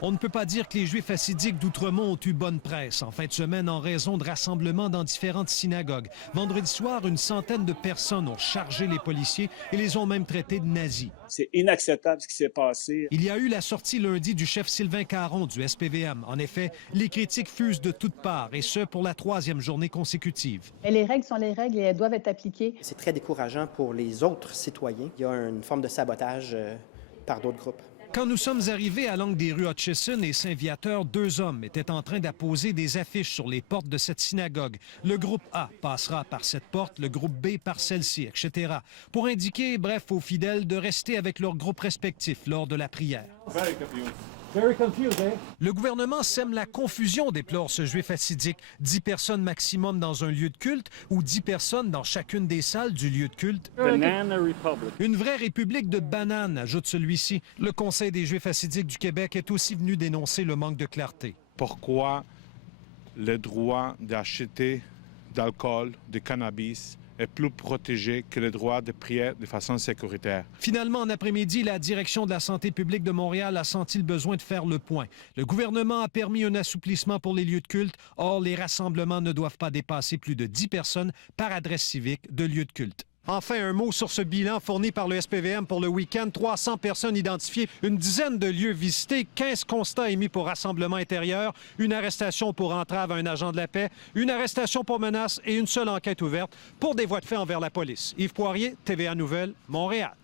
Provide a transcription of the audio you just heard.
On ne peut pas dire que les Juifs hassidiques d'Outremont ont eu bonne presse en fin de semaine en raison de rassemblements dans différentes synagogues. Vendredi soir, une centaine de personnes ont chargé les policiers et les ont même traités de nazis. C'est inacceptable ce qui s'est passé. Il y a eu la sortie lundi du chef Sylvain Caron du SPVM. En effet, les critiques fusent de toutes parts, et ce pour la 3e journée consécutive. Mais les règles sont les règles et elles doivent être appliquées. C'est très décourageant pour les autres citoyens. Il y a une forme de sabotage par d'autres groupes. Quand nous sommes arrivés à l'angle des rues Hutchison et Saint-Viateur, 2 hommes étaient en train d'apposer des affiches sur les portes de cette synagogue. Le groupe A passera par cette porte, le groupe B par celle-ci, etc. Pour indiquer, bref, aux fidèles de rester avec leurs groupes respectifs lors de la prière. Le gouvernement sème la confusion, déplore ce juif hassidique. 10 personnes maximum dans un lieu de culte ou 10 personnes dans chacune des salles du lieu de culte. Banana Republic. Une vraie république de bananes, ajoute celui-ci. Le Conseil des Juifs hassidiques du Québec est aussi venu dénoncer le manque de clarté. Pourquoi le droit d'acheter d'alcool, de cannabis, est plus protégé que le droit de prier de façon sécuritaire. Finalement, en après-midi, la Direction de la santé publique de Montréal a senti le besoin de faire le point. Le gouvernement a permis un assouplissement pour les lieux de culte. Or, les rassemblements ne doivent pas dépasser plus de 10 personnes par adresse civique de lieu de culte. Enfin, un mot sur ce bilan fourni par le SPVM pour le week-end. 300 personnes identifiées, une dizaine de lieux visités, 15 constats émis pour rassemblement intérieur, une arrestation pour entrave à un agent de la paix, une arrestation pour menace et une seule enquête ouverte pour des voies de fait envers la police. Yves Poirier, TVA Nouvelles, Montréal.